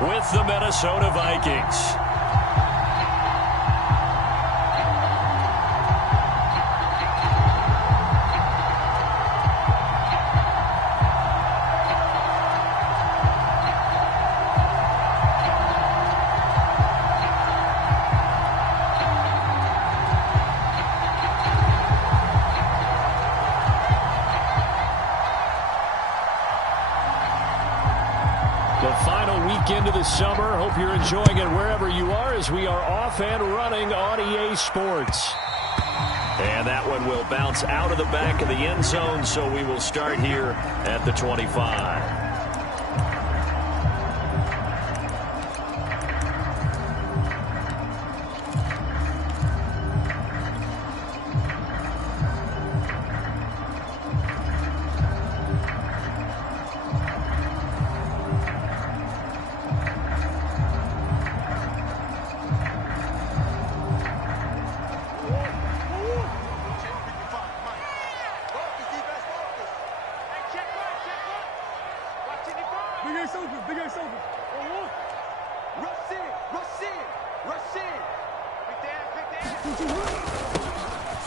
with the Minnesota Vikings. Into the summer. Hope you're enjoying it wherever you are as we are off and running on EA Sports. And that one will bounce out of the back of the end zone, so we will start here at the 25.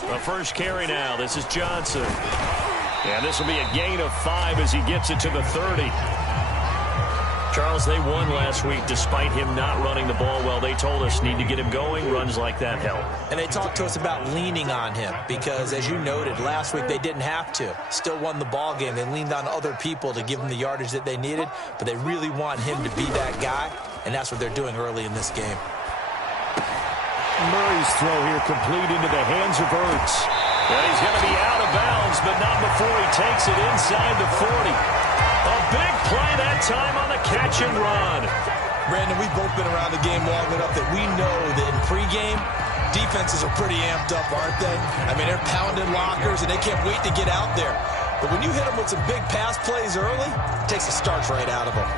The first carry now. This is Johnson. And this will be a gain of 5 as he gets it to the 30. Charles, they won last week despite him not running the ball well. They told us need to get him going. Runs like that help. And they talked to us about leaning on him because, as you noted, last week they didn't have to. Still won the ball game. They leaned on other people to give them the yardage that they needed, but they really want him to be that guy, and that's what they're doing early in this game. Murray's throw here complete into the hands of Ertz. And he's going to be out of bounds, but not before he takes it inside the 40. A big play that time on the catch and run. Brandon, we've both been around the game long enough that we know that in pregame, defenses are pretty amped up, aren't they? I mean, they're pounding lockers, and they can't wait to get out there. But when you hit them with some big pass plays early, it takes the starch right out of them.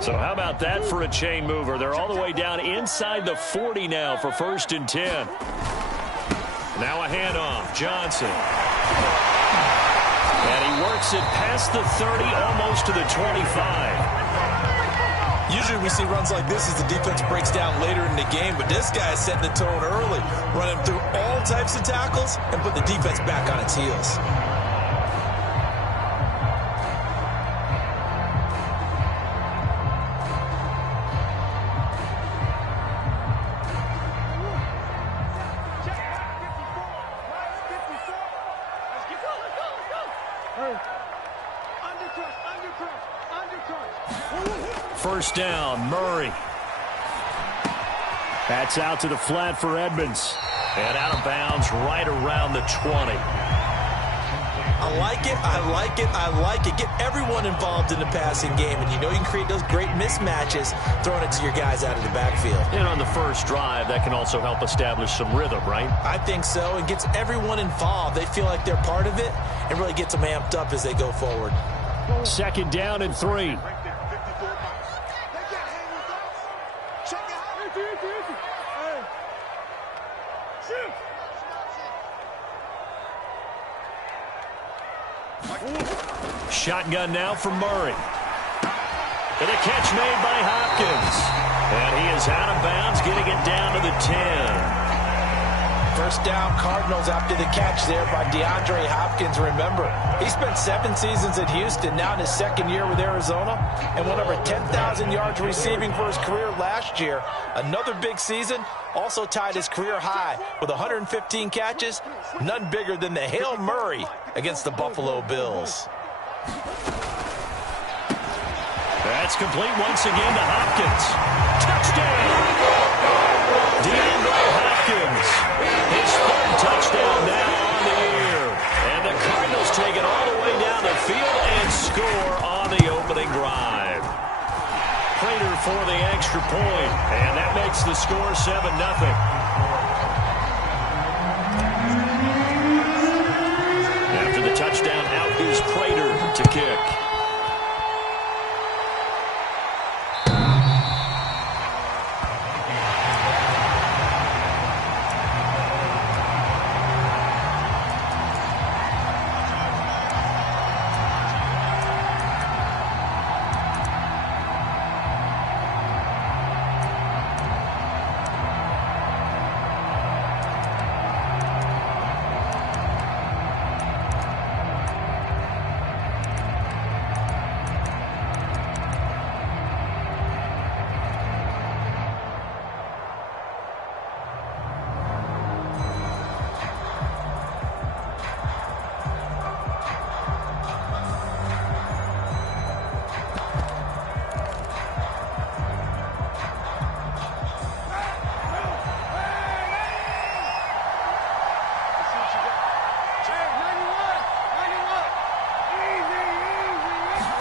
So how about that for a chain mover? They're all the way down inside the 40 now for 1st and 10. Now a handoff. Johnson. And he works it past the 30, almost to the 25. Usually we see runs like this as the defense breaks down later in the game, but this guy is setting the tone early, running through all types of tackles and put the defense back on its heels. First down, Murray. That's out to the flat for Edmonds. And out of bounds right around the 20. I like it, I like it, I like it. Get everyone involved in the passing game, and you know you can create those great mismatches throwing it to your guys out of the backfield. And on the first drive, that can also help establish some rhythm, right? I think so. It gets everyone involved. They feel like they're part of it, and really gets them amped up as they go forward. 2nd down and 3. Shotgun now for Murray. And a catch made by Hopkins. And he is out of bounds, getting it down to the 10. First down, Cardinals after the catch there by DeAndre Hopkins. Remember, he spent 7 seasons at Houston, now in his 2nd year with Arizona, and went over 10,000 yards receiving for his career last year. Another big season, also tied his career high with 115 catches, none bigger than the Hail Murray against the Buffalo Bills. That's complete once again to Hopkins. Touchdown! DeAndre Hopkins. His 3rd touchdown now on the year. And the Cardinals take it all the way down the field and score on the opening drive. Prater for the extra point, and that makes the score 7-0. After the touchdown, out is Prater to kick.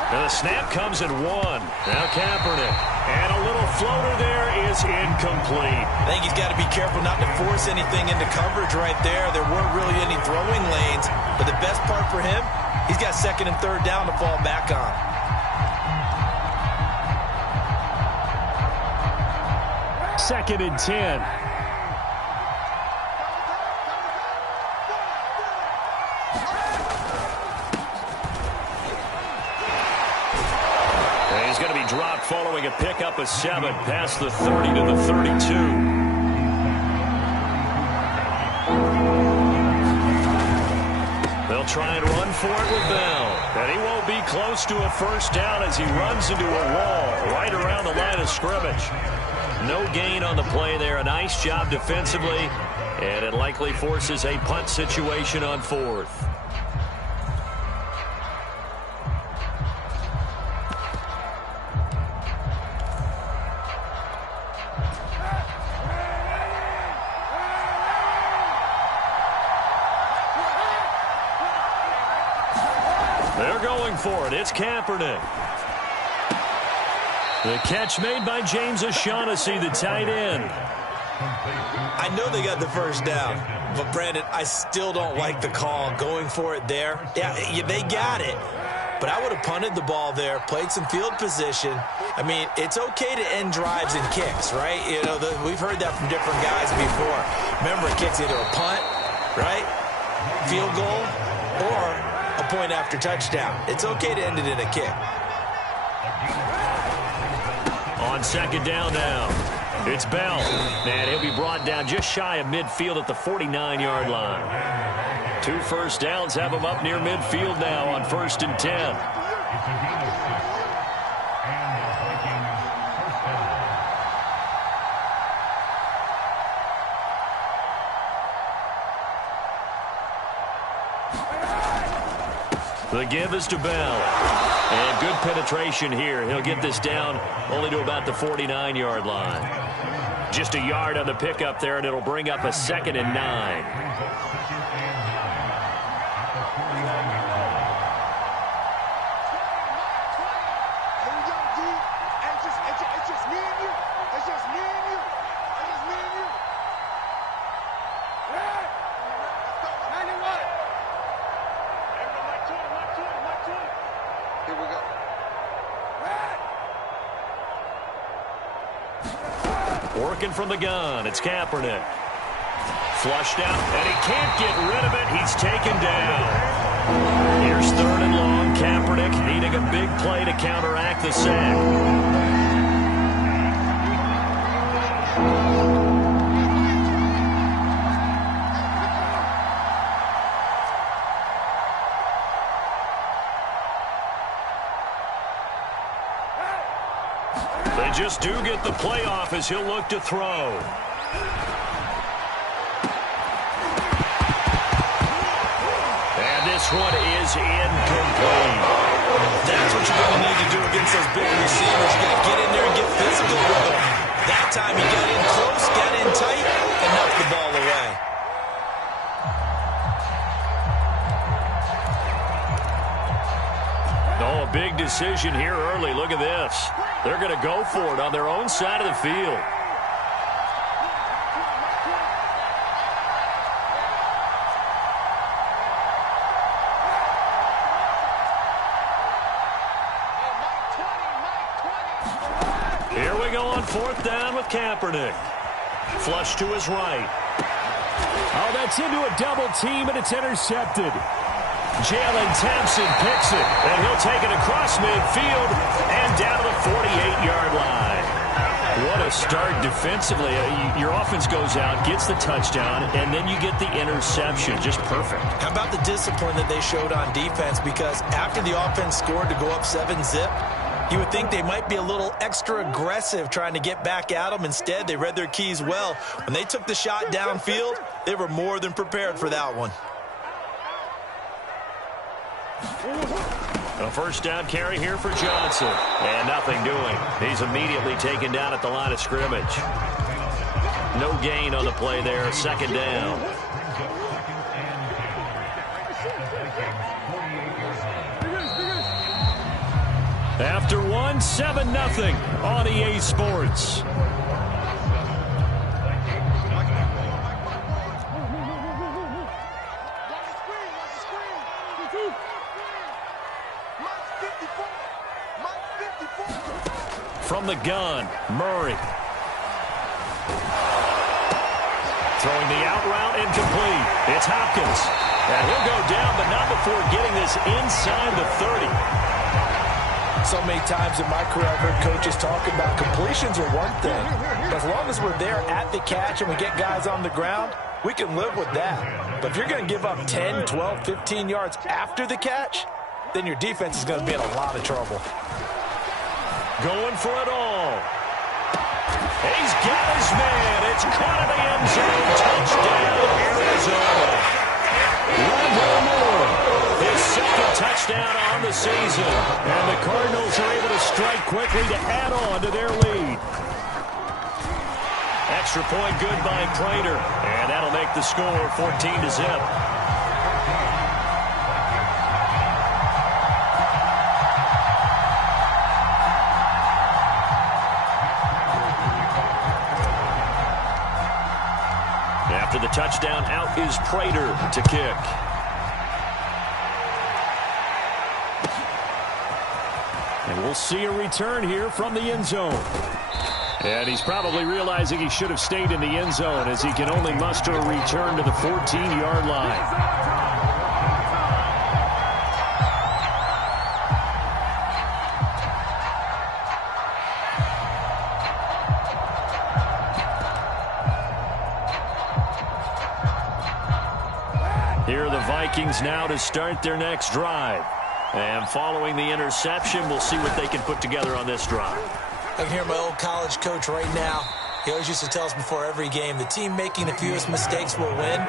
Now the snap comes at 1. Now Kaepernick. And a little floater there is incomplete. I think he's got to be careful not to force anything into coverage right there. There weren't really any throwing lanes. But the best part for him, he's got 2nd and 3rd down to fall back on. Second and 10. He's going to be dropped following a pickup of 7 past the 30 to the 32. They'll try and run for it with Bell. And he won't be close to a first down as he runs into a wall right around the line of scrimmage. No gain on the play there. A nice job defensively. And it likely forces a punt situation on 4th. They're going for it. It's Kaepernick. The catch made by James O'Shaughnessy, the tight end. I know they got the first down, but Brandon, I still don't like the call going for it there. Yeah, they got it, but I would have punted the ball there, played some field position. I mean, it's okay to end drives and kicks, right? You know, we've heard that from different guys before. Remember, a kick's either a punt, right, field goal, or a point after touchdown. It's okay to end it in a kick. On 2nd down now, it's Bell. And he'll be brought down just shy of midfield at the 49-yard line. 2 first downs have him up near midfield now on 1st and 10. The give is to Bell. And good penetration here. He'll get this down only to about the 49-yard line. Just a yard on the pickup there, and it'll bring up a 2nd and 9. Working from the gun, it's Kaepernick. Flushed out, and he can't get rid of it. He's taken down. Here's 3rd and long. Kaepernick needing a big play to counteract the sack. They just do get the play off as he'll look to throw. And this one is incomplete. That's what you're going to need to do against those big receivers. You got to get in there and get physical with them. That time he got in close, got in tight, and knocked the ball away. Oh, a big decision here early. Look at this. They're going to go for it on their own side of the field. Here we go on 4th down with Kaepernick. Flush to his right. Oh, that's into a double team, and it's intercepted. Jalen Thompson picks it, and he'll take it across midfield and down to the 48-yard line. What a start defensively. Your offense goes out, gets the touchdown, and then you get the interception. Just perfect. How about the discipline that they showed on defense? Because after the offense scored to go up 7-zip, you would think they might be a little extra aggressive trying to get back at them. Instead, they read their keys well. When they took the shot downfield, they were more than prepared for that one. A first down carry here for Johnson. And nothing doing. He's immediately taken down at the line of scrimmage. No gain on the play there. 2nd down. After one, 7-0 on EA Sports. From the gun, Murray. Throwing the out route incomplete. It's Hopkins. And he'll go down, but not before getting this inside the 30. So many times in my career, I've heard coaches talking about completions are one thing. But as long as we're there at the catch and we get guys on the ground, we can live with that. But if you're going to give up 10, 12, 15 yards after the catch, then your defense is going to be in a lot of trouble. Going for it all. He's got his man. It's caught in the end zone. Touchdown, Arizona. Rondale Moore, his second touchdown on the season. And the Cardinals are able to strike quickly to add on to their lead. Extra point good by Prater. And that'll make the score 14-0. After the touchdown, out is Prater to kick. And we'll see a return here from the end zone. And he's probably realizing he should have stayed in the end zone as he can only muster a return to the 14-yard line. Here are the Vikings now to start their next drive. And following the interception, we'll see what they can put together on this drive. I can hear my old college coach right now. He always used to tell us before every game, the team making the fewest mistakes will win.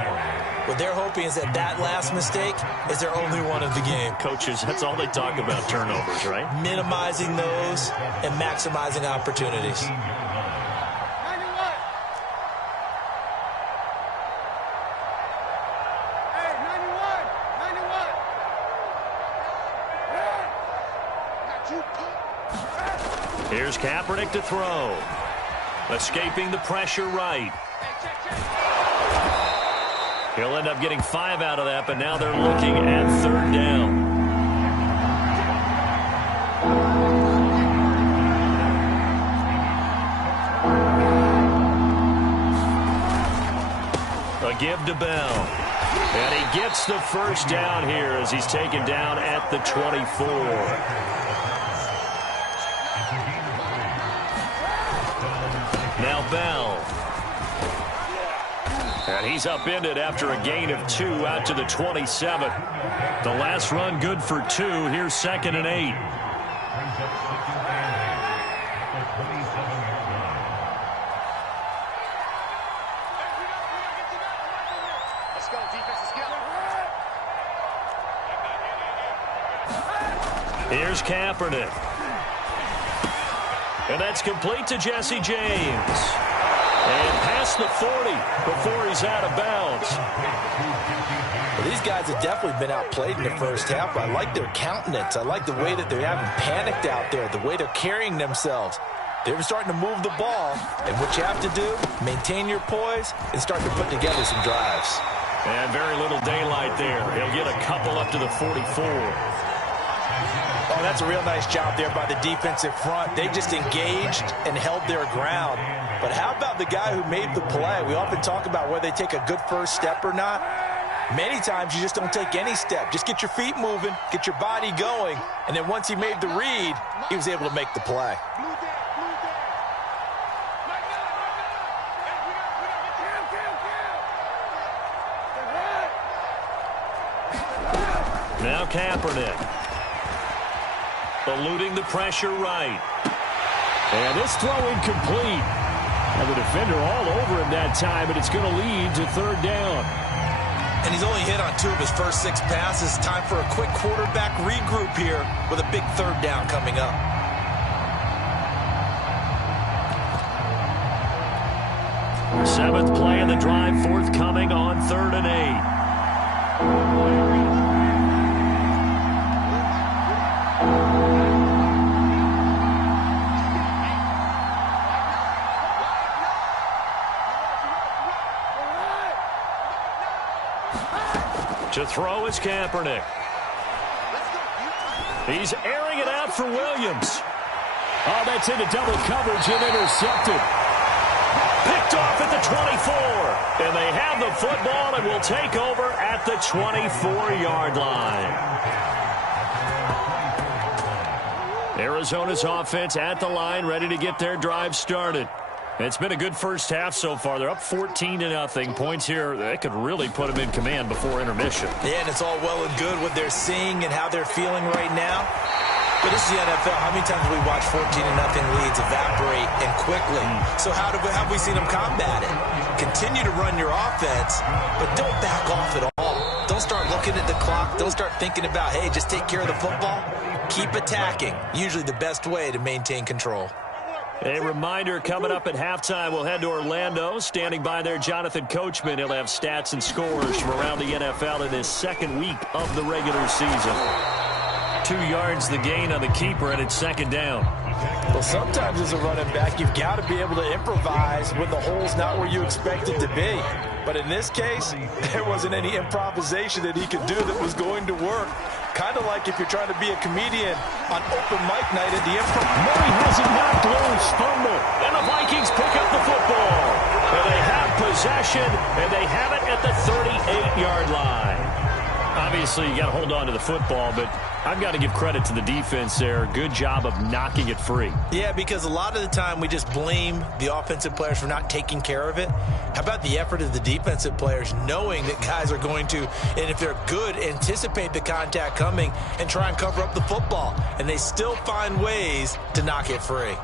What they're hoping is that that last mistake is their only one of the game. Coaches, that's all they talk about, turnovers, right? Minimizing those and maximizing opportunities. Here's Kaepernick to throw. Escaping the pressure right. He'll end up getting 5 out of that, but now they're looking at third down. A give to Bell. And he gets the first down here as he's taken down at the 24. Now Bell. And he's upended after a gain of 2 out to the 27. The last run good for 2. Here's 2nd and 8. Let's go, defense, let's go. Here's Kaepernick. And that's complete to Jesse James. And past the 40 before he's out of bounds. Well, these guys have definitely been outplayed in the first half. I like their countenance. I like the way that they haven't panicked out there, the way they're carrying themselves. They're starting to move the ball. And what you have to do, maintain your poise and start to put together some drives. And very little daylight there. He'll get a couple up to the 44. Oh, that's a real nice job there by the defensive front. They just engaged and held their ground. But how about the guy who made the play? We often talk about whether they take a good first step or not. Many times you just don't take any step. Just get your feet moving, get your body going, and then once he made the read, he was able to make the play. Now Kaepernick. Eluding the pressure right. And this throw incomplete. And the defender all over him that time, and it's going to lead to third down. And he's only hit on 2 of his first 6 passes. Time for a quick quarterback regroup here with a big third down coming up. Seventh play of the drive forthcoming on 3rd and 8. To throw is Kaepernick. He's airing it out for Williams. Oh, that's into double coverage and intercepted. Picked off at the 24. And they have the football and will take over at the 24-yard line. Arizona's offense at the line, ready to get their drive started. It's been a good first half so far. They're up 14-0. Points here, that could really put them in command before intermission. Yeah, and it's all well and good what they're seeing and how they're feeling right now. But this is the NFL. How many times have we watched 14-0 leads evaporate and quickly? So how have we seen them combat it? Continue to run your offense, but don't back off at all. Don't start looking at the clock. Don't start thinking about, hey, just take care of the football. Keep attacking. Usually the best way to maintain control. A reminder, coming up at halftime, we'll head to Orlando. Standing by there, Jonathan Coachman. He'll have stats and scores from around the NFL in his second week of the regular season. 2 yards the gain on the keeper, and it's second down. Well, sometimes as a running back, you've got to be able to improvise when the hole's not where you expect it to be. But in this case, there wasn't any improvisation that he could do that was going to work. Kind of like if you're trying to be a comedian on open mic night at the improv. Murray has it knocked loose, fumble, and the Vikings pick up the football. And they have possession, and they have it at the 38-yard line. Obviously, you got to hold on to the football, but I've got to give credit to the defense there. Good job of knocking it free. Yeah, because a lot of the time we just blame the offensive players for not taking care of it. How about the effort of the defensive players knowing that guys are going to, and if they're good, anticipate the contact coming and try and cover up the football. And they still find ways to knock it free.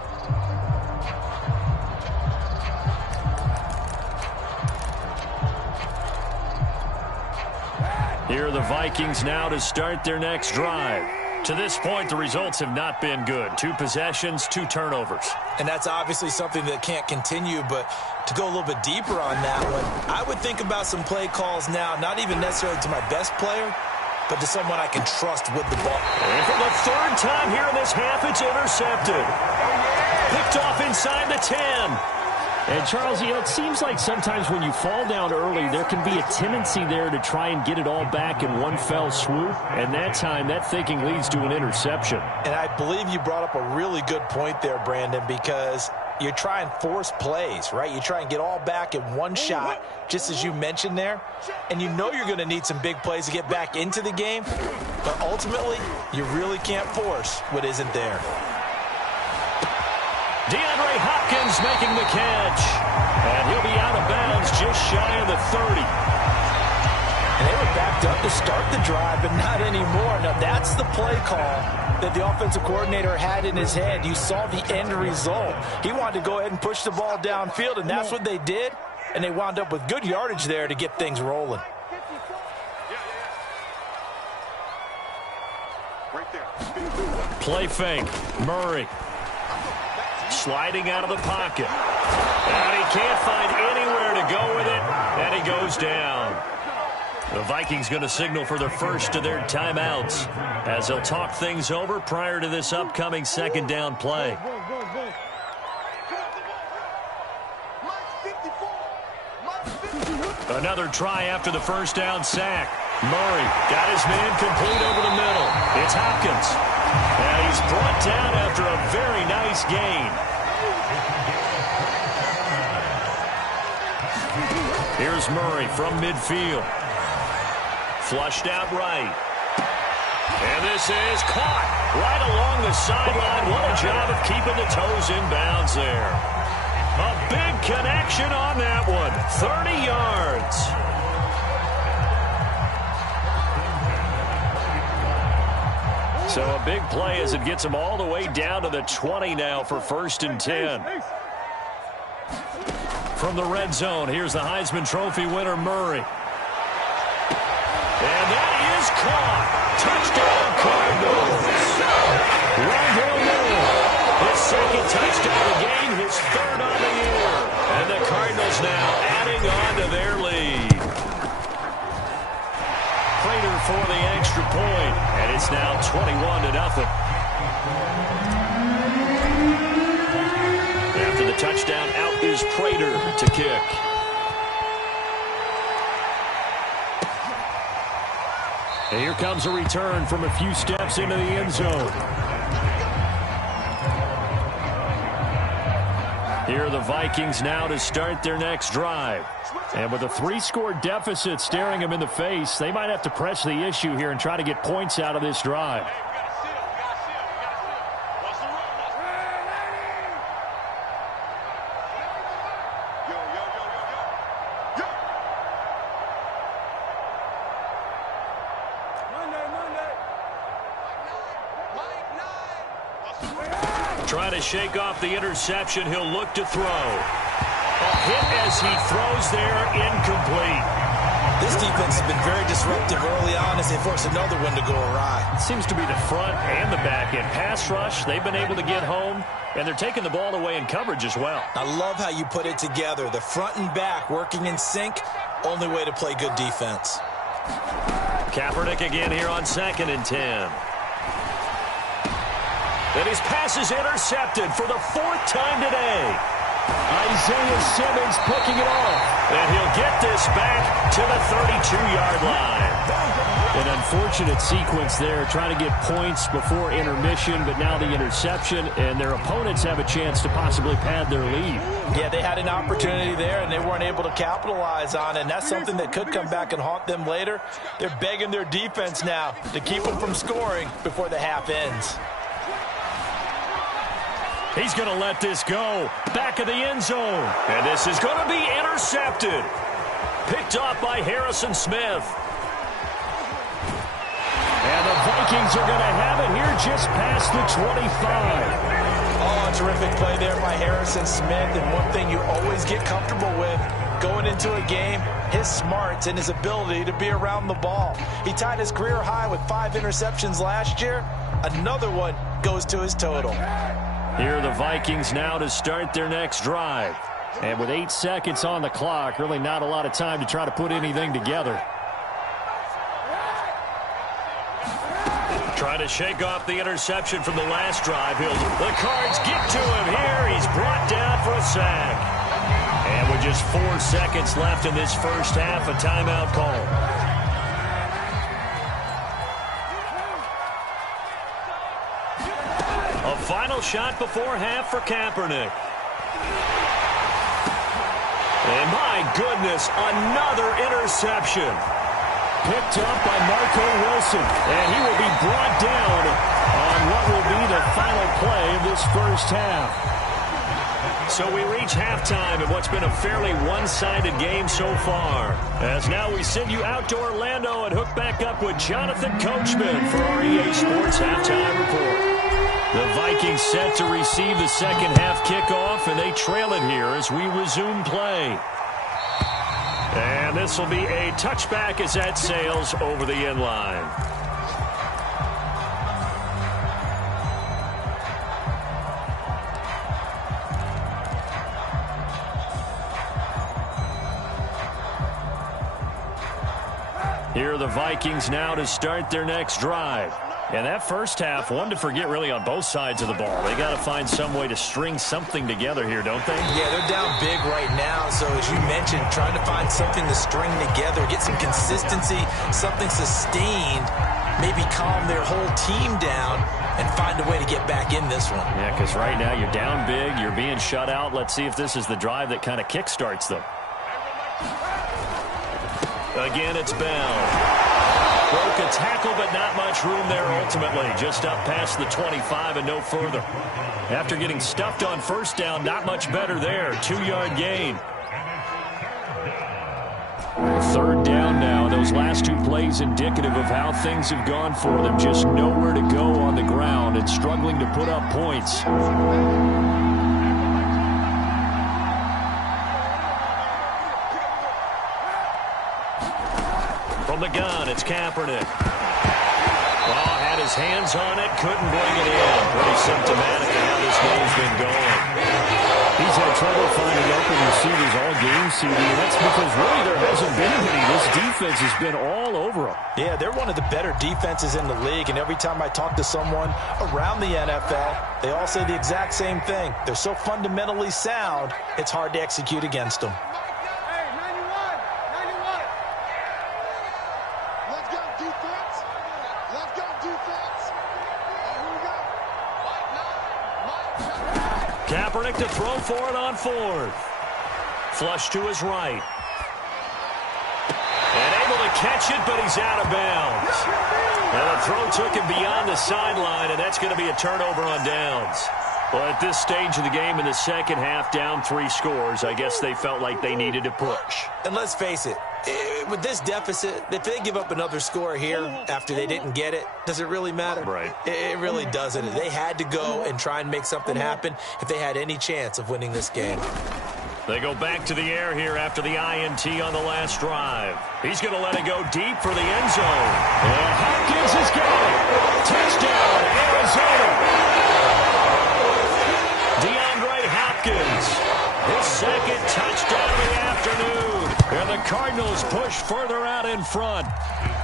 Here are the Vikings now to start their next drive. To this point, the results have not been good. 2 possessions, 2 turnovers. And that's obviously something that can't continue, but to go a little bit deeper on that one, I would think about some play calls now, not even necessarily to my best player, but to someone I can trust with the ball. And for the 3rd time here in this half, it's intercepted. Picked off inside the 10. And, Charles, you know, it seems like sometimes when you fall down early, there can be a tendency there to try and get it all back in one fell swoop. And that time, that thinking leads to an interception. And I believe you brought up a really good point there, Brandon, because you try and force plays, right? You try and get all back in one shot, just as you mentioned there. And you know you're going to need some big plays to get back into the game. But ultimately, you really can't force what isn't there. DeAndre Hopkins making the catch. And he'll be out of bounds just shy of the 30. And they were backed up to start the drive, but not anymore. Now, that's the play call that the offensive coordinator had in his head. You saw the end result. He wanted to go ahead and push the ball downfield, and that's what they did. And they wound up with good yardage there to get things rolling. Play fake. Murray. Sliding out of the pocket. And he can't find anywhere to go with it. And he goes down. The Vikings going to signal for their first of their timeouts as they'll talk things over prior to this upcoming second down play. Another try after the first down sack. Murray got his man complete over the middle. It's Hopkins. And he's brought down after a very nice gain. Here's Murray from midfield. Flushed out right. And this is caught right along the sideline. What a job of keeping the toes in bounds there. A big connection on that one. 30 yards. So a big play as it gets them all the way down to the 20 now for 1st and 10. From the red zone, here's the Heisman Trophy winner, Murray. And that is caught. Touchdown, Cardinals. Rondale Moore, his 2nd touchdown of the game, his 3rd on the year. And the Cardinals now adding on to their lead. Prater for the extra point, and it's now 21-0. After the touchdown, out is Prater to kick. And here comes a return from a few steps into the end zone. Here are the Vikings now to start their next drive. And with a 3-score deficit staring them in the face, they might have to press the issue here and try to get points out of this drive. Trying to shake off the interception. He'll look to throw. A hit as he throws there, incomplete. This defense has been very disruptive early on as they force another one to go awry. It seems to be the front and the back end. Pass rush, they've been able to get home, and they're taking the ball away in coverage as well. I love how you put it together. The front and back working in sync, only way to play good defense. Kaepernick again here on 2nd and 10. And his pass is intercepted for the 4th time today. Isaiah Simmons picking it off. And he'll get this back to the 32-yard line. An unfortunate sequence there, trying to get points before intermission, but now the interception, and their opponents have a chance to possibly pad their lead. Yeah, they had an opportunity there, and they weren't able to capitalize on it, and that's something that could come back and haunt them later. They're begging their defense now to keep them from scoring before the half ends. He's going to let this go. Back of the end zone. And this is going to be intercepted. Picked off by Harrison Smith. And the Vikings are going to have it here just past the 25. Oh, a terrific play there by Harrison Smith. And one thing you always get comfortable with going into a game, his smarts and his ability to be around the ball. He tied his career high with 5 interceptions last year. Another one goes to his total. Here are the Vikings now to start their next drive. And with 8 seconds on the clock, really not a lot of time to try to put anything together. Trying to shake off the interception from the last drive. The Cards get to him here. He's brought down for a sack. And with just 4 seconds left in this first half, a timeout call. A final shot before half for Kaepernick. And my goodness, another interception. Picked up by Marco Wilson. And he will be brought down on what will be the final play of this first half. So we reach halftime in what's been a fairly one-sided game so far. As now we send you out to Orlando and hook back up with Jonathan Coachman for our EA Sports Halftime Report. The Vikings set to receive the second half kickoff, and they trail it here as we resume play. And this will be a touchback as that sails over the end line. Here are the Vikings now to start their next drive. And that first half, one to forget really on both sides of the ball. They got to find some way to string something together here, don't they? Yeah, they're down big right now. So as you mentioned, trying to find something to string together, get some consistency, something sustained, maybe calm their whole team down and find a way to get back in this one. Yeah, because right now you're down big, you're being shut out. Let's see if this is the drive that kind of kickstarts them. Again, it's Bell. Broke a tackle, but not much room there ultimately. Just up past the 25 and no further. After getting stuffed on first down, not much better there. 2-yard gain. 3rd down now. Those last 2 plays indicative of how things have gone for them. Just nowhere to go on the ground and struggling to put up points. From the gun, it's Kaepernick. Well, had his hands on it, couldn't bring it in. Pretty symptomatic of how this game's been going. He's had trouble finding open receivers all game, CD, and that's because really there hasn't been any. This defense has been all over them. Yeah, they're one of the better defenses in the league, and every time I talk to someone around the NFL, they all say the exact same thing. They're so fundamentally sound, it's hard to execute against them. Hey, 91. Let's go, defense. defense. Left guard defense. And here we go. Kaepernick to throw for it on fourth. Flush to his right. And able to catch it, but he's out of bounds. And the throw took him beyond the sideline, and that's going to be a turnover on downs. Well, at this stage of the game in the second half, down 3 scores, I guess they felt like they needed to push. And let's face it, with this deficit, if they give up another score here after they didn't get it, does it really matter? Right. It really doesn't. They had to go and try and make something happen if they had any chance of winning this game. They go back to the air here after the INT on the last drive. He's going to let it go deep for the end zone. And Hopkins has got it. Touchdown, Arizona. DeAndre Hopkins, his second touchdown of the afternoon. And the Cardinals push further out in front.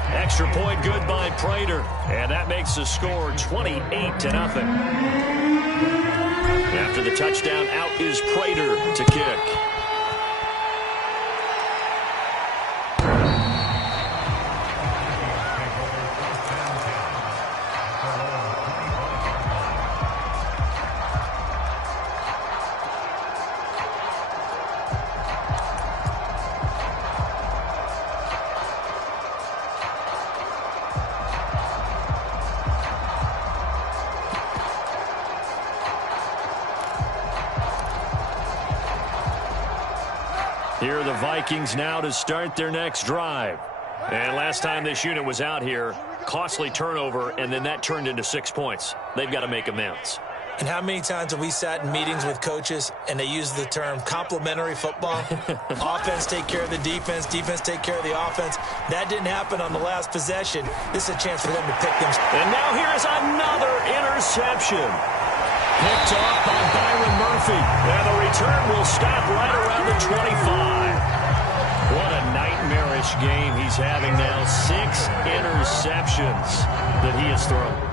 Extra point good by Prater. And that makes the score 28-0. After the touchdown, out is Prater to kick. Here are the Vikings now to start their next drive. And last time this unit was out here, costly turnover, and then that turned into 6 points. They've got to make amends. And how many times have we sat in meetings with coaches and they use the term complementary football? Offense take care of the defense, defense take care of the offense. That didn't happen on the last possession. This is a chance for them to pick them. And now here is another interception. Picked off by Byron Murphy. And the return will stop right around the 25. What a nightmarish game he's having now. 6 interceptions that he has thrown.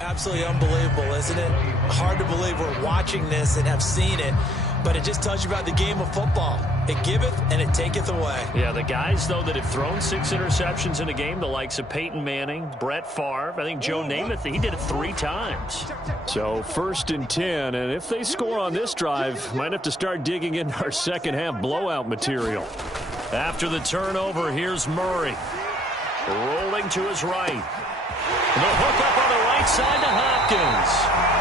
Absolutely unbelievable, isn't it? Hard to believe we're watching this and have seen it, but it just tells you about the game of football. It giveth and it taketh away. Yeah, the guys, though, that have thrown 6 interceptions in a game, the likes of Peyton Manning, Brett Favre, I think Joe Namath, he did it 3 times. So 1st and 10, and if they score on this drive, might have to start digging into our second half blowout material. After the turnover, here's Murray. Rolling to his right. The hook up on the right side to Hopkins.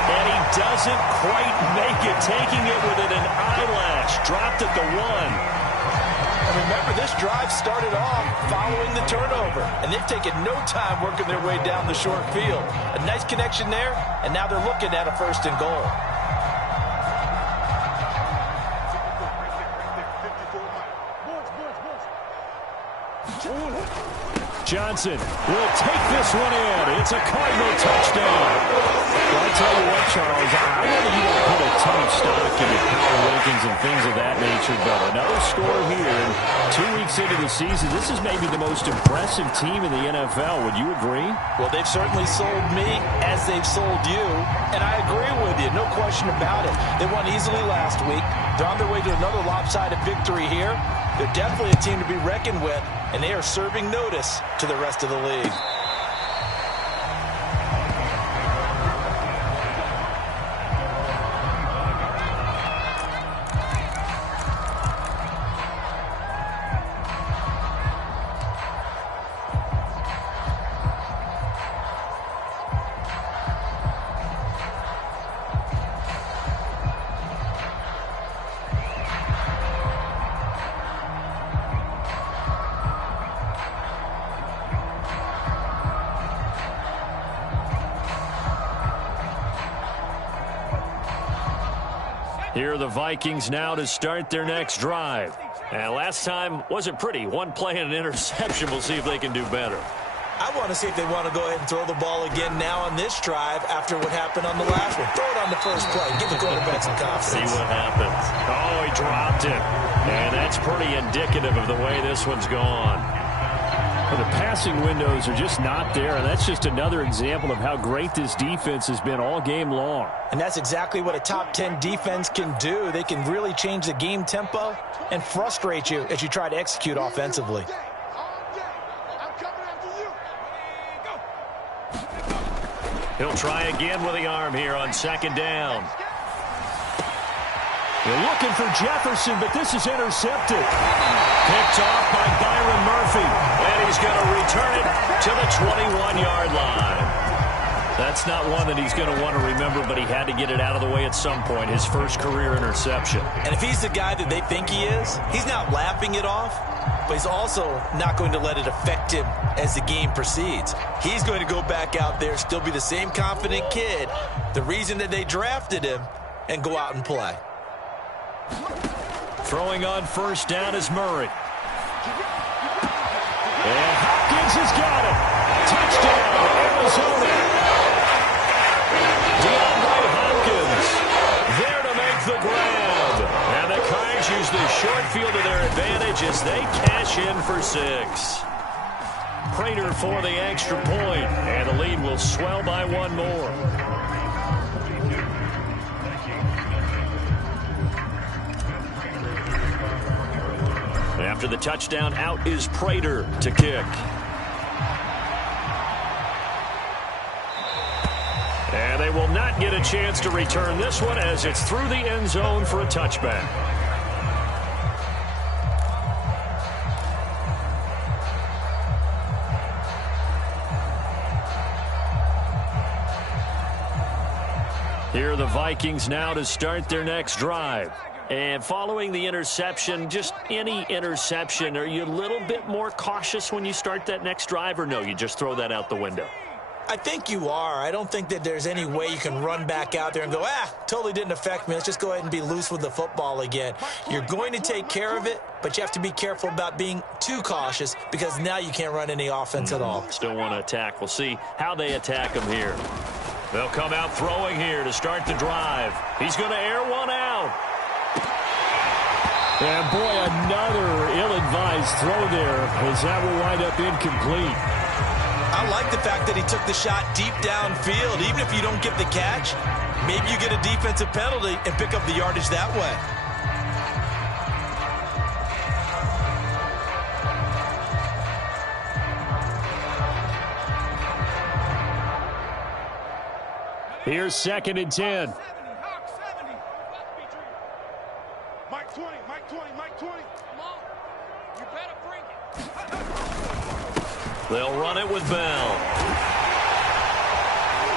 And he doesn't quite make it, taking it within an eyelash. Dropped at the 1. And remember, this drive started off following the turnover, and they've taken no time working their way down the short field. A nice connection there, and now they're looking at a 1st and goal. Johnson will take this one in. It's a Cardinal touchdown. Well, I tell you what, Charles, I know that you don't put a ton of stock into power rankings and things of that nature, but another score here, and 2 weeks into the season, this is maybe the most impressive team in the NFL. Would you agree? Well, they've certainly sold me as they've sold you, and I agree with you, no question about it. They won easily last week. They're on their way to another lopsided victory here. They're definitely a team to be reckoned with, and they are serving notice to the rest of the league. Here are the Vikings now to start their next drive. And last time wasn't pretty. One play and an interception. We'll see if they can do better. I want to see if they want to go ahead and throw the ball again now on this drive after what happened on the last one. Throw it on the first play. Give the quarterback some confidence. See what happens. Oh, he dropped it. And that's pretty indicative of the way this one's gone. Well, the passing windows are just not there, and that's just another example of how great this defense has been all game long. And that's exactly what a top 10 defense can do. They can really change the game tempo and frustrate you as you try to execute offensively. He'll try again with the arm here on second down. They're looking for Jefferson, but this is intercepted. Picked off by Byron Murphy. And he's going to return it to the 21-yard line. That's not one that he's going to want to remember, but he had to get it out of the way at some point. His first career interception. And if he's the guy that they think he is, he's not laughing it off, but he's also not going to let it affect him as the game proceeds. He's going to go back out there, still be the same confident kid, the reason that they drafted him, and go out and play. Throwing on first down is Murray. And Hopkins has got it. Touchdown, Arizona. Hopkins there to make the grab. And the Cards use the short field to their advantage as they cash in for 6. Prater for the extra point, and the lead will swell by one more. After the touchdown, out is Prater to kick. And they will not get a chance to return this one as it's through the end zone for a touchback. Here are the Vikings now to start their next drive. And following the interception, just any interception, are you a little bit more cautious when you start that next drive, or no, you just throw that out the window? I think you are. I don't think that there's any way you can run back out there and go, totally didn't affect me. Let's just go ahead and be loose with the football again. You're going to take care of it, but you have to be careful about being too cautious because now you can't run any offense at all. Still want to attack. We'll see how they attack him here. They'll come out throwing here to start the drive. He's going to air one out. And, boy, another ill-advised throw there as that will wind up incomplete. I like the fact that he took the shot deep downfield. Even if you don't get the catch, maybe you get a defensive penalty and pick up the yardage that way. Here's 2nd and 10. Mike 20, Mike 20, Mike 20. Come on. You better bring it. They'll run it with Bell.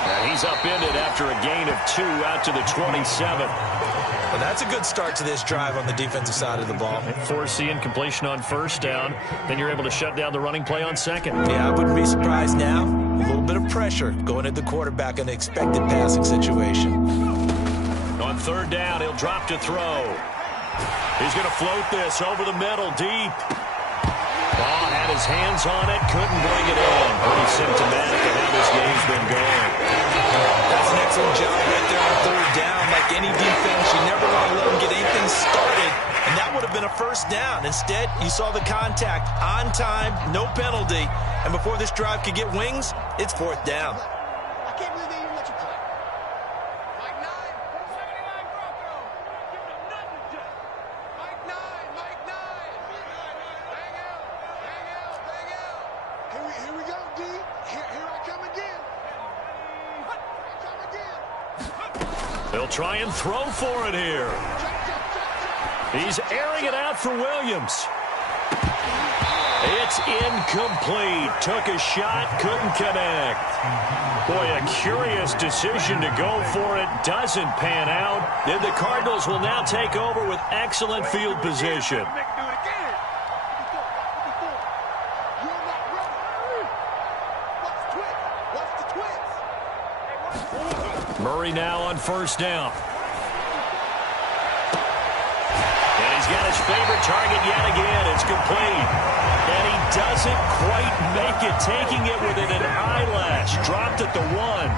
And he's upended after a gain of 2 out to the 27. Well, that's a good start to this drive on the defensive side of the ball. Force incompletion on first down. Then you're able to shut down the running play on second. Yeah, I wouldn't be surprised now. A little bit of pressure going at the quarterback in an expected passing situation. On third down, he'll drop to throw. He's going to float this over the middle, deep. Ball had his hands on it, couldn't bring it in. Pretty symptomatic of how this game's been going. That's an excellent job right there on third down. Like any defense, you never want to let them get anything started, and that would have been a first down. Instead, you saw the contact on time, no penalty, and before this drive could get wings, it's 4th down. I can't believe they even let you play. Mike 9, 79 Bronco. Give them nothing to do. Mike 9, Mike 9. Bang out, bang out, bang out. Here we go, D. Here I come again. I come again. They'll try and throw for it here. He's airing it out for Williams. It's incomplete. Took a shot, couldn't connect. Boy, a curious decision to go for it. Doesn't pan out. And the Cardinals will now take over with excellent field position. Murray now on first down. And he's got his favorite target yet again. It's complete. And he doesn't quite make it, taking it within an eyelash. Dropped at the 1.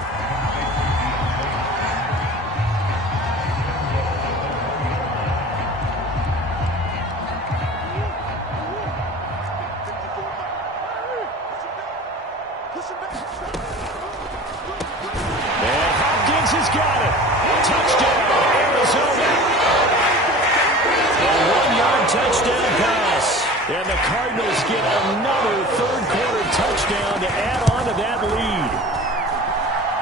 And Hopkins has got it. Touchdown, Arizona. A 1-yard touchdown pass. And the Cardinals get another third-quarter touchdown to add on to that lead.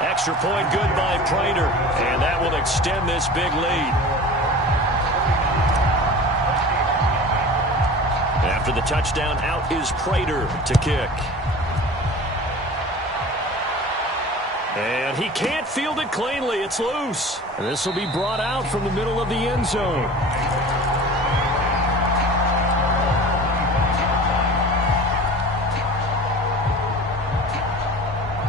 Extra point good by Prater. And that will extend this big lead. After the touchdown, out is Prater to kick. And he can't field it cleanly. It's loose. And this will be brought out from the middle of the end zone.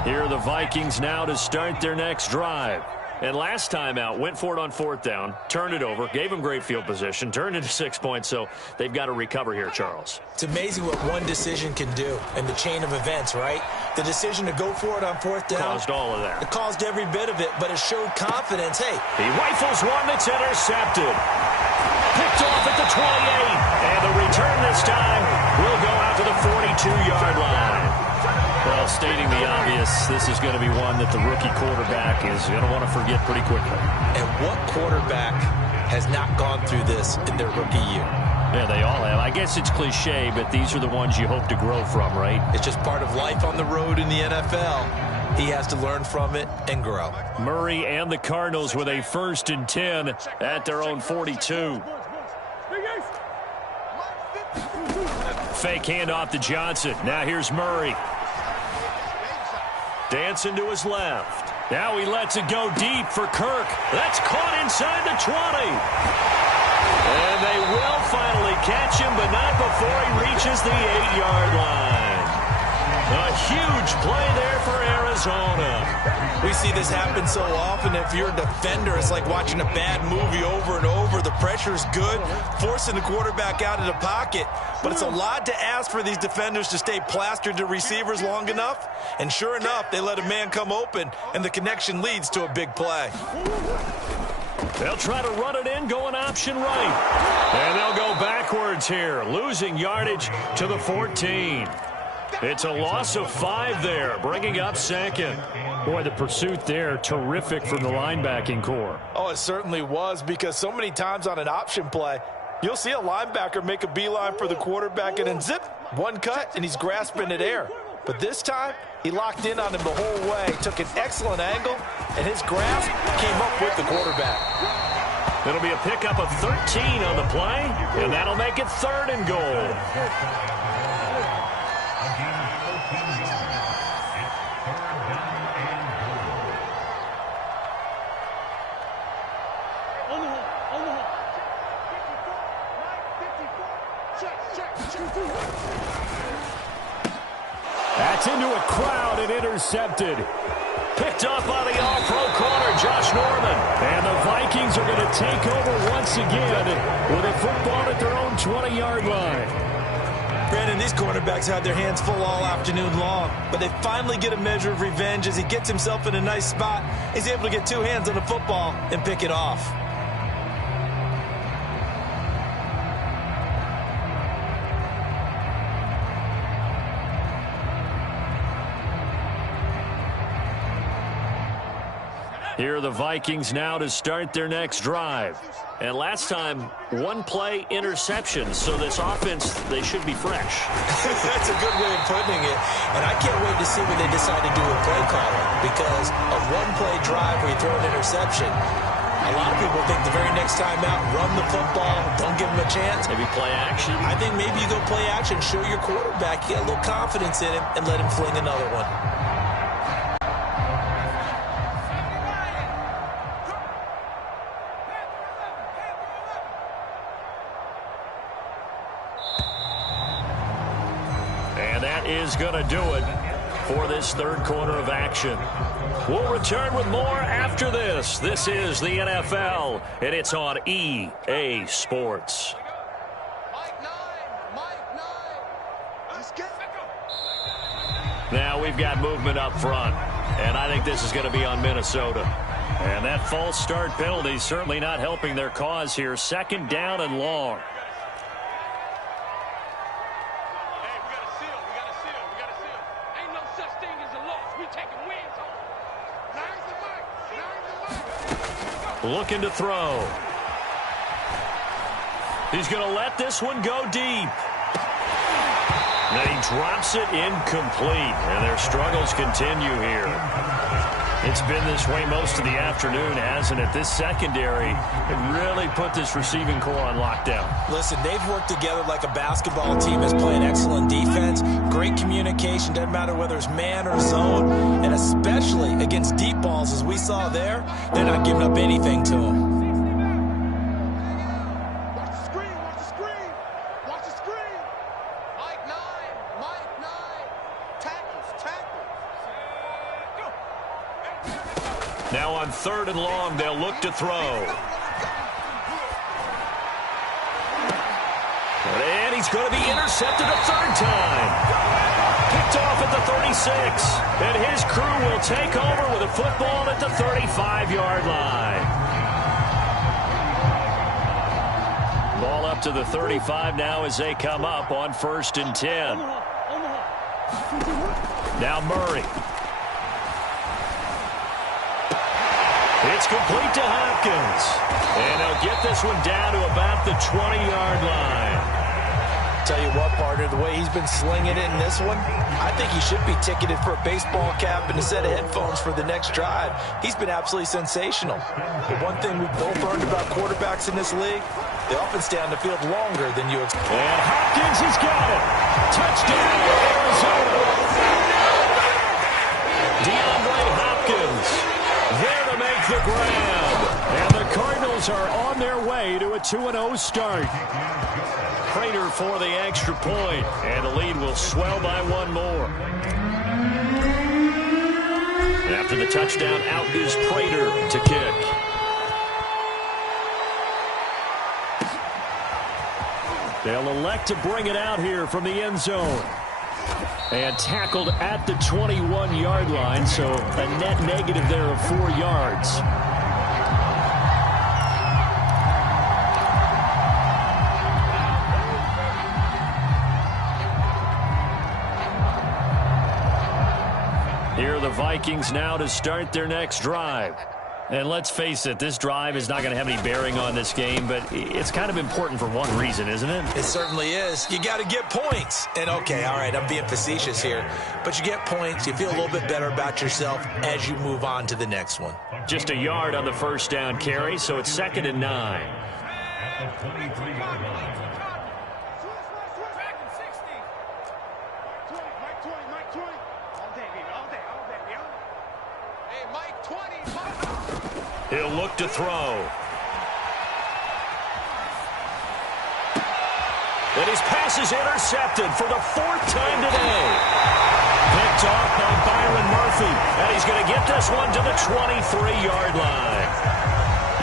Here are the Vikings now to start their next drive. And last time out, went for it on 4th down, turned it over, gave them great field position, turned it to 6 points, so they've got to recover here, Charles. It's amazing what one decision can do in the chain of events, right? The decision to go for it on 4th down. Caused all of that. It caused every bit of it, but it showed confidence. Hey. He rifles one that's intercepted. Picked off at the 28. And the return this time will go out to the 42-yard line. Well, stating the obvious, this is going to be one that the rookie quarterback is going to want to forget pretty quickly. And what quarterback has not gone through this in their rookie year? Yeah, they all have. I guess it's cliche, but these are the ones you hope to grow from, right? It's just part of life on the road in the NFL. He has to learn from it and grow. Murray and the Cardinals with a 1st and 10 at their own 42. Fake handoff to Johnson. Now here's Murray. Dancing to his left. Now he lets it go deep for Kirk. That's caught inside the 20. And they will finally catch him, but not before he reaches the 8-yard line. A huge play there for Arizona. We see this happen so often. If you're a defender, it's like watching a bad movie over and over. The pressure's good, forcing the quarterback out of the pocket. But it's a lot to ask for these defenders to stay plastered to receivers long enough. And sure enough, they let a man come open, and the connection leads to a big play. They'll try to run it in, going option right. And they'll go backwards here, losing yardage to the 14. It's a loss of 5 there, bringing up 2nd. Boy, the pursuit there, terrific from the linebacking core. Oh, it certainly was, because so many times on an option play, you'll see a linebacker make a beeline for the quarterback and then zip, one cut, and he's grasping at air. But this time, he locked in on him the whole way, took an excellent angle, and his grasp came up with the quarterback. It'll be a pickup of 13 on the play, and that'll make it 3rd and goal. That's into a crowd and intercepted. Picked up by the all-pro corner, Josh Norman. And the Vikings are going to take over once again with a football at their own 20-yard line. Brandon, these quarterbacks had their hands full all afternoon long, but they finally get a measure of revenge as he gets himself in a nice spot. He's able to get 2 hands on the football and pick it off. Here are the Vikings now to start their next drive. And last time, 1-play interception. So this offense, they should be fresh. That's a good way of putting it. And I can't wait to see what they decide to do with play calling. Because a 1-play drive where you throw an interception, a lot of people think the very next time out, run the football, don't give him a chance. Maybe play action. I think maybe you go play action, show your quarterback, you get a little confidence in him, and let him fling another one. Is going to do it for this 3rd quarter of action. We'll return with more after this. This is the NFL, and it's on EA Sports. Now we've got movement up front, and I think this is going to be on Minnesota. And that false start penalty certainly not helping their cause here. 2nd down and long. Looking to throw. He's going to let this one go deep. And he drops it incomplete. And their struggles continue here. It's been this way most of the afternoon, hasn't it? This secondary really put this receiving core on lockdown. Listen, they've worked together like a basketball team that's playing excellent defense. Great communication, doesn't matter whether it's man or zone. And especially against deep balls, as we saw there, they're not giving up anything to them. Now on 3rd and long, they'll look to throw. And he's going to be intercepted a 3rd time. Picked off at the 36. And his crew will take over with a football at the 35-yard line. Ball up to the 35 now as they come up on 1st and 10. Now Murray. It's complete to Hopkins. And they'll get this one down to about the 20-yard line. Tell you what, partner, the way he's been slinging it in this one, I think he should be ticketed for a baseball cap and a set of headphones for the next drive. He's been absolutely sensational. But one thing we've both learned about quarterbacks in this league, they often stay on the field longer than you expect. And Hopkins has got it. Touchdown, Arizona. DeAndre Hopkins there to make the grab. And the Cardinals are on their way to a 2-0 start. Prater for the extra point, and the lead will swell by one more. After the touchdown, out is Prater to kick. They'll elect to bring it out here from the end zone. And tackled at the 21-yard line, so a net negative there of 4 yards. Here are the Vikings now to start their next drive. And let's face it, this drive is not going to have any bearing on this game, but it's kind of important for one reason, isn't it? It certainly is. You got to get points. And, okay, all right, I'm being facetious here. But you get points, you feel a little bit better about yourself as you move on to the next one. Just a yard on the 1st down carry, so it's 2nd and 9. He'll look to throw. And his pass is intercepted for the 4th time today. Picked off by Byron Murphy. And he's going to get this one to the 23-yard line.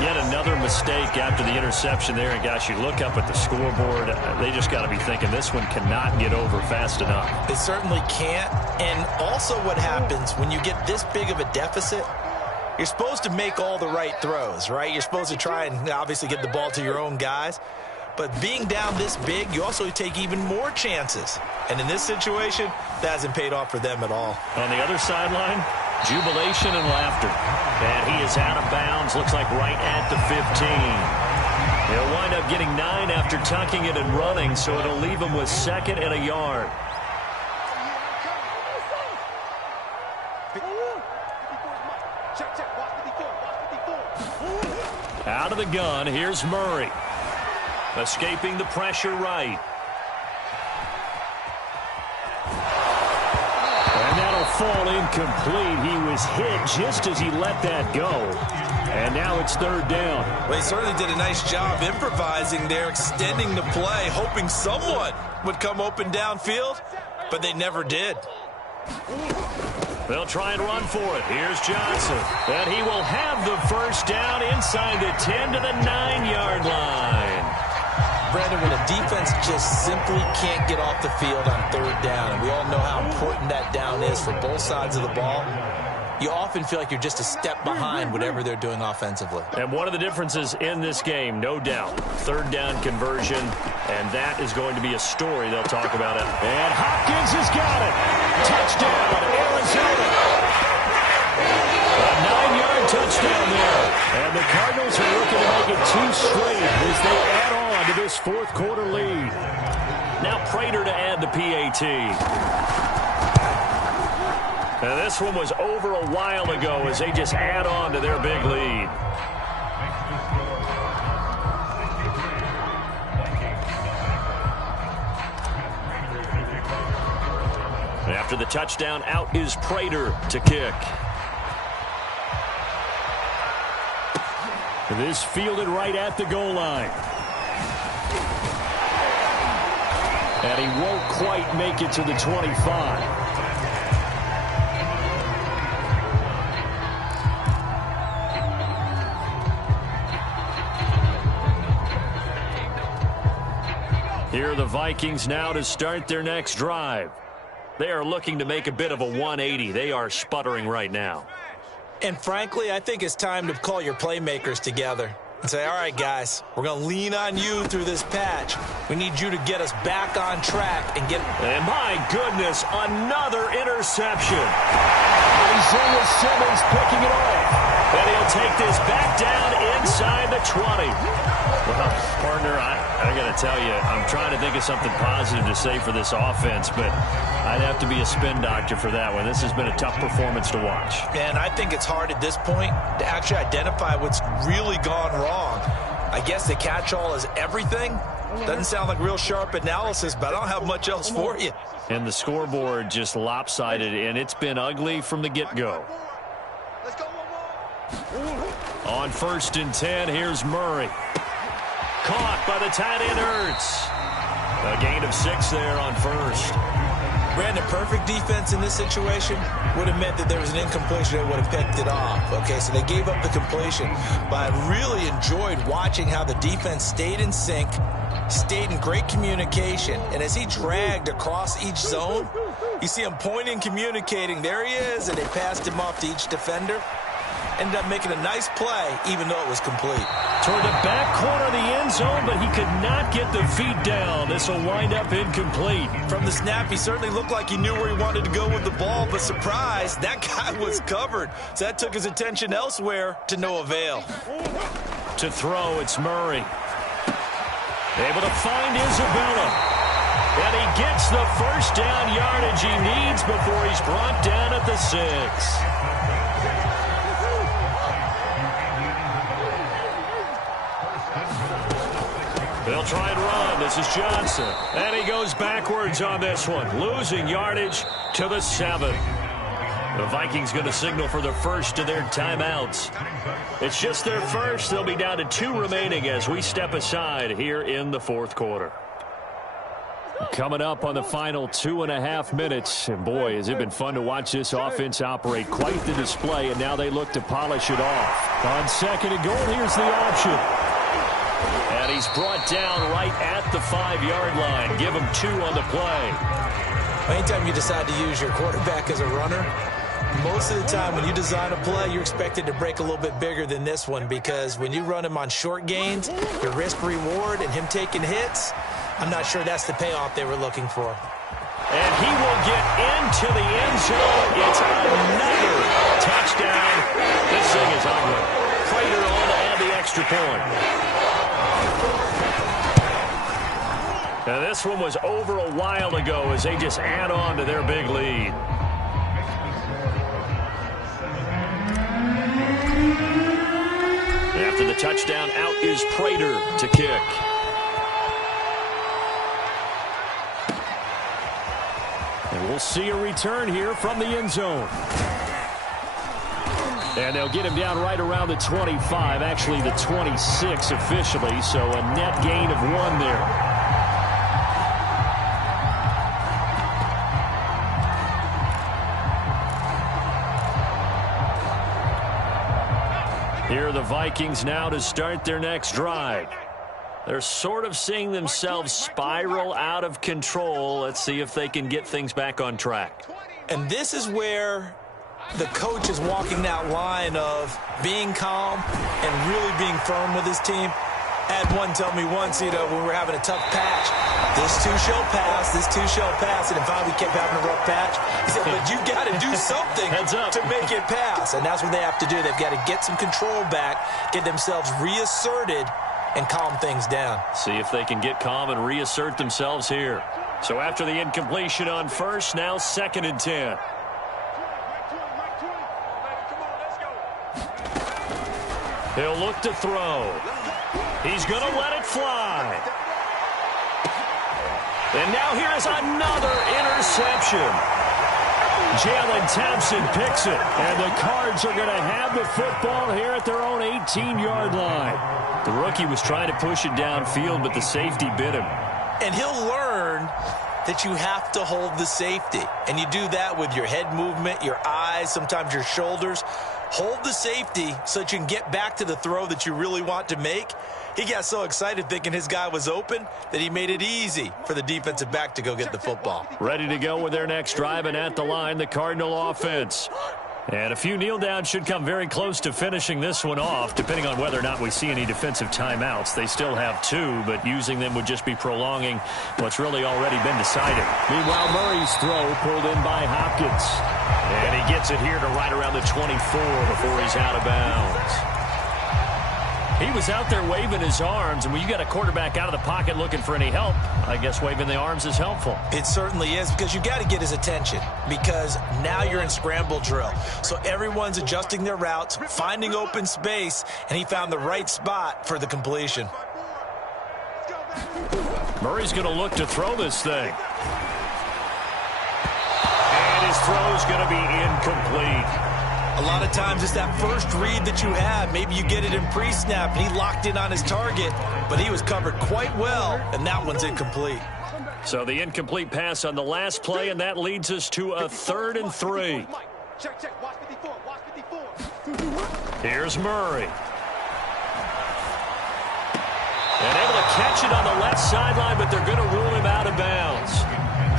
Yet another mistake after the interception there. And, gosh, you look up at the scoreboard. They just got to be thinking this one cannot get over fast enough. It certainly can't. And also what happens when you get this big of a deficit, you're supposed to make all the right throws, right? You're supposed to try and obviously get the ball to your own guys. But being down this big, you also take even more chances. And in this situation, that hasn't paid off for them at all. On the other sideline, jubilation and laughter. And he is out of bounds, looks like right at the 15. He'll wind up getting 9 after tucking it and running, so it'll leave him with 2nd and a yard. Out of the gun, here's Murray. Escaping the pressure right. And that'll fall incomplete. He was hit just as he let that go. And now it's 3rd down. Well, he certainly did a nice job improvising there, extending the play, hoping someone would come open downfield, but they never did. They'll try and run for it. Here's Johnson. And he will have the 1st down inside the 10 to the 9-yard line. Brandon, when a defense just simply can't get off the field on third down, and we all know how important that down is for both sides of the ball, you often feel like you're just a step behind whatever they're doing offensively. And one of the differences in this game, no doubt, third down conversion, and that is going to be a story they'll talk about. And Hopkins has got it. Touchdown, Arizona. A 9-yard touchdown there. And the Cardinals are looking to make it 2 straight as they add on to this fourth quarter lead. Now Prater to add the PAT. And this one was over a while ago as they just add on to their big lead. After the touchdown, out is Prater to kick. This fielded right at the goal line. And he won't quite make it to the 25. Here are the Vikings now to start their next drive. They are looking to make a bit of a 180. They are sputtering right now. And frankly, I think it's time to call your playmakers together and say, all right, guys, we're going to lean on you through this patch. We need you to get us back on track and get... And my goodness, another interception. Isaiah Simmons picking it off. And he'll take this back down inside the 20. Well, partner, I got to tell you, I'm trying to think of something positive to say for this offense, but I'd have to be a spin doctor for that one. This has been a tough performance to watch. And I think it's hard at this point to actually identify what's really gone wrong. I guess the catch-all is everything. Doesn't sound like real sharp analysis, but I don't have much else for you. And the scoreboard just lopsided, and it's been ugly from the get-go. Let's go one more. On 1st and 10, here's Murray. Caught by the tight end Ertz. A gain of 6 there on 1st. Brandon, perfect defense in this situation would have meant that there was an incompletion. They would have picked it off. Okay, so they gave up the completion. But I really enjoyed watching how the defense stayed in sync, stayed in great communication. And as he dragged across each zone, you see him pointing, communicating. There he is, and they passed him off to each defender. Ended up making a nice play, even though it was complete. Toward the back corner of the end zone, but he could not get the feet down. This will wind up incomplete. From the snap, he certainly looked like he knew where he wanted to go with the ball, but surprise, that guy was covered. So that took his attention elsewhere to no avail. To throw, it's Murray. Able to find Isabella. And he gets the first down yardage he needs before he's brought down at the 6. They'll try and run. This is Johnson. And he goes backwards on this one. Losing yardage to the 7. The Vikings going to signal for the first of their timeouts. It's just their first. They'll be down to 2 remaining as we step aside here in the fourth quarter. Coming up on the final 2.5 minutes. And boy, has it been fun to watch this offense operate. Quite the display, and now they look to polish it off. On 2nd and goal, here's the option. And he's brought down right at the 5-yard line. Give him 2 on the play. Anytime you decide to use your quarterback as a runner, most of the time when you design a play, you're expected to break a little bit bigger than this one, because when you run him on short gains, your risk-reward and him taking hits, I'm not sure that's the payoff they were looking for. And he will get into the end zone. It's another touchdown. This thing is ugly. Prater on to add the extra point. Now this one was over a while ago as they just add on to their big lead. After the touchdown, out is Prater to kick. And we'll see a return here from the end zone. And they'll get him down right around the 25, actually the 26 officially, so a net gain of 1 there. Here are the Vikings now to start their next drive. They're sort of seeing themselves spiral out of control. Let's see if they can get things back on track. And this is where the coach is walking that line of being calm and really being firm with his team. I had one tell me once, when we were having a tough patch, this too shall pass, this too shall pass. And finally we kept having a rough patch. He said, but you got to do something to make it pass. And that's what they have to do. They've got to get some control back, get themselves reasserted, and calm things down. See if they can get calm and reassert themselves here. So after the incompletion on first, now 2nd and 10. He'll look to throw. He's going to let it fly. And now here is another interception. Jalen Thompson picks it. And the Cards are going to have the football here at their own 18-yard line. The rookie was trying to push it downfield, but the safety bit him. And he'll learn that you have to hold the safety. And you do that with your head movement, your eyes, sometimes your shoulders. Hold the safety so that you can get back to the throw that you really want to make. He got so excited thinking his guy was open that he made it easy for the defensive back to go get the football. Ready to go with their next drive, and at the line, the Cardinal offense. And a few kneel downs should come very close to finishing this one off, depending on whether or not we see any defensive timeouts. They still have 2, but using them would just be prolonging what's really already been decided. Meanwhile, Murray's throw pulled in by Hopkins. And he gets it here to right around the 24 before he's out of bounds. He was out there waving his arms, and when you got a quarterback out of the pocket looking for any help, I guess waving the arms is helpful. It certainly is, because you got to get his attention, because now you're in scramble drill. So everyone's adjusting their routes, finding open space, and he found the right spot for the completion. Murray's going to look to throw this thing. And his throw's going to be incomplete. A lot of times it's that first read that you have. Maybe you get it in pre-snap, and he locked in on his target, but he was covered quite well, and that one's incomplete. So the incomplete pass on the last play, and that leads us to a 3rd and 3. Here's Murray. And able to catch it on the left sideline, but they're going to rule him out of bounds.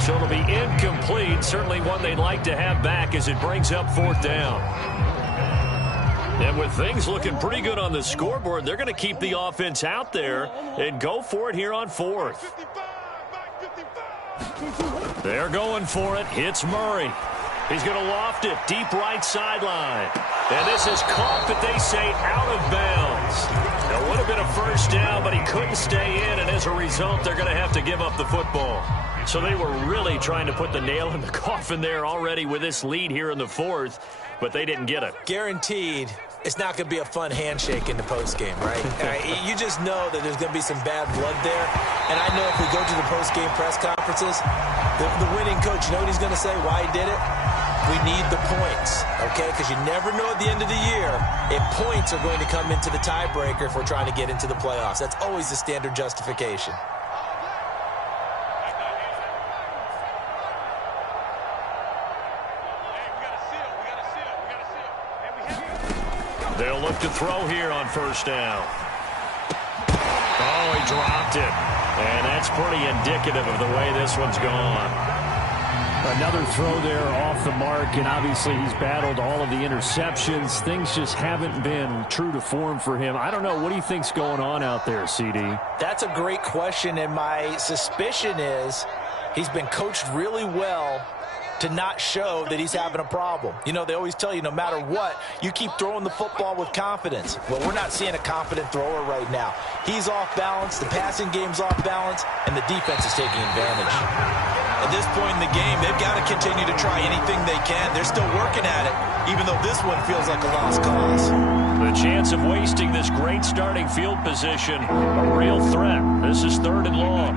So it'll be incomplete, certainly one they'd like to have back as it brings up 4th down. And with things looking pretty good on the scoreboard, they're going to keep the offense out there and go for it here on 4th. They're going for it. Hits Murray. He's going to loft it deep right sideline. And this is caught, but they say out of bounds. It would have been a 1st down, but he couldn't stay in, and as a result, they're going to have to give up the football. So they were really trying to put the nail in the coffin there already with this lead here in the 4th, but they didn't get it. Guaranteed, it's not going to be a fun handshake in the postgame, right? You just know that there's going to be some bad blood there. And I know if we go to the postgame press conferences, the winning coach, you know what he's going to say, why he did it? We need the points, okay? Because you never know at the end of the year if points are going to come into the tiebreaker if we're trying to get into the playoffs. That's always the standard justification. They'll look to throw here on 1st down. Oh, he dropped it. And that's pretty indicative of the way this one's gone. Another throw there off the mark, and obviously he's battled all of the interceptions. Things just haven't been true to form for him. I don't know. What do you think's going on out there, CD? That's a great question, and my suspicion is he's been coached really well to not show that he's having a problem. You know, they always tell you no matter what, you keep throwing the football with confidence. Well, we're not seeing a confident thrower right now. He's off balance, the passing game's off balance, and the defense is taking advantage. At this point in the game, they've got to continue to try anything they can. They're still working at it, even though this one feels like a lost cause. The chance of wasting this great starting field position, a real threat. This is 3rd and long.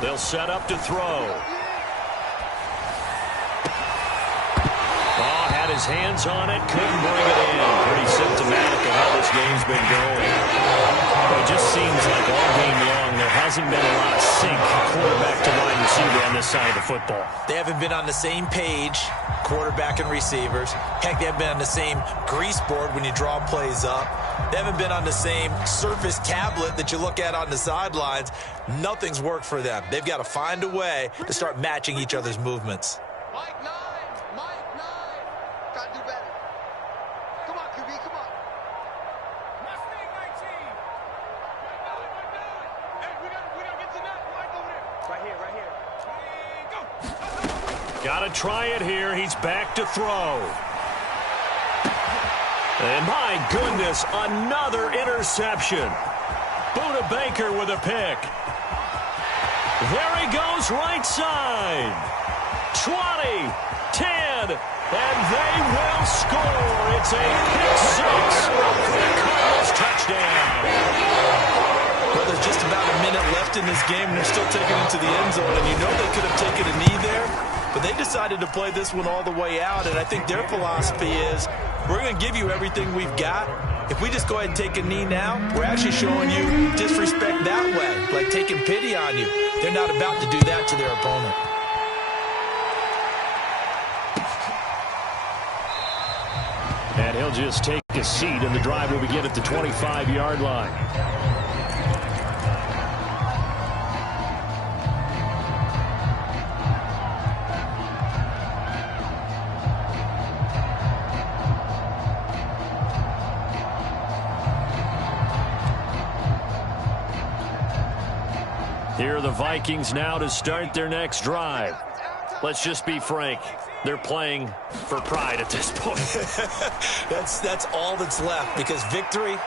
They'll set up to throw. Oh, had his his hands on it, couldn't bring it in. Pretty symptomatic of how this game's been going. It just seems like all game long there hasn't been a lot of sync quarterback to wide receiver on this side of the football. They haven't been on the same page, quarterback and receivers. Heck, they haven't been on the same grease board when you draw plays up. They haven't been on the same Surface tablet that you look at on the sidelines. Nothing's worked for them. They've got to find a way to start matching each other's movements. Mike 9. Mike 9. Gotta do better. Come on, QB, come on. Mustang 19. Hey, we gotta get to that. Mike over there. Right here, right here. Go. Got to try it here. He's back to throw. And my goodness, another interception. Buda Baker with a pick. There he goes, right side. 20, 10, and they will score. It's a pick six for the Cardinals touchdown. Well, there's just about a minute left in this game, and they're still taking it to the end zone. And you know they could have taken a knee there, but they decided to play this one all the way out. And I think their philosophy is, we're going to give you everything we've got. If we just go ahead and take a knee now, we're actually showing you disrespect that way, like taking pity on you. They're not about to do that to their opponent. And he'll just take a seat, and the drive will begin at the 25-yard line. Here are the Vikings now to start their next drive. Let's just be frank. They're playing for pride at this point. That's all that's left, because victory,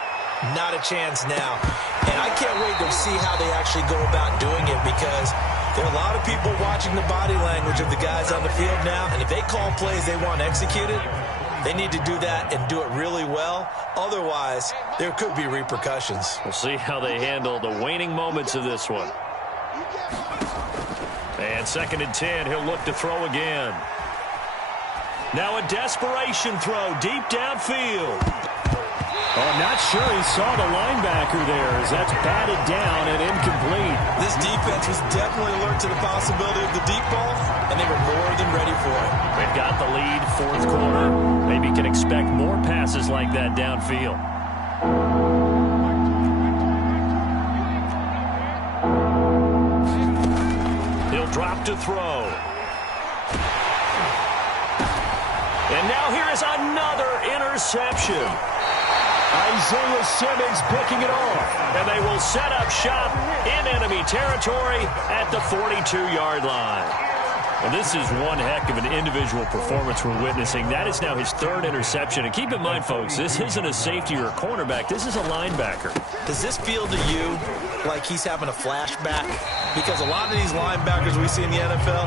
not a chance now. And I can't wait to see how they actually go about doing it, because there are a lot of people watching the body language of the guys on the field now, and if they call plays they want executed, they need to do that and do it really well. Otherwise, there could be repercussions. We'll see how they handle the waning moments of this one. And 2nd and 10, he'll look to throw again. Now a desperation throw deep downfield. Oh, I'm not sure he saw the linebacker there, as that's batted down and incomplete. This defense was definitely alert to the possibility of the deep ball, and they were more than ready for it. They've got the lead, 4th quarter. Maybe can expect more passes like that downfield. He'll drop to throw. And now here is another interception. Isaiah Simmons picking it off. And they will set up shop in enemy territory at the 42-yard line. Well, this is one heck of an individual performance we're witnessing. That is now his 3rd interception. And keep in mind, folks, this isn't a safety or a cornerback. This is a linebacker. Does this feel to you like he's having a flashback? Because a lot of these linebackers we see in the NFL,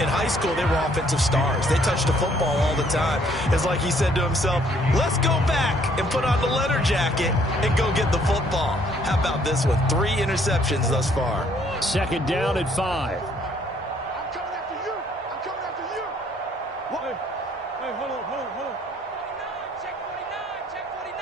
in high school, they were offensive stars. They touched the football all the time. It's like he said to himself, let's go back and put on the leather jacket and go get the football. How about this one? 3 interceptions thus far. 2nd down at 5. I'm coming after you. I'm coming after you. What? Hey, hold on. 49, check 49, check 49.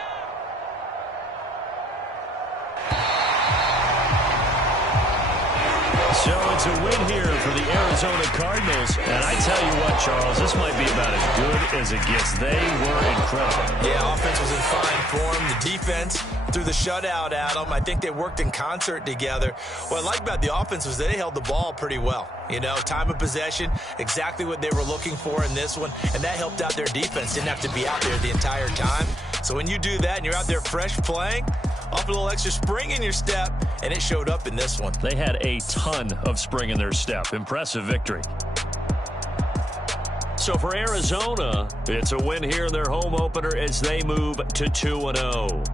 So it's a win here for the Arizona Cardinals. And I tell you what, Charles, this might be about as good as it gets. They were incredible. Yeah, offense was in fine form. The defense threw the shutout at them. I think they worked in concert together. What I like about the offense was they held the ball pretty well. You know, time of possession, exactly what they were looking for in this one. And that helped out their defense. Didn't have to be out there the entire time. So when you do that and you're out there fresh playing, off a little extra spring in your step, and it showed up in this one. They had a ton of spring in their step. Impressive victory. So for Arizona, it's a win here in their home opener as they move to 2-0.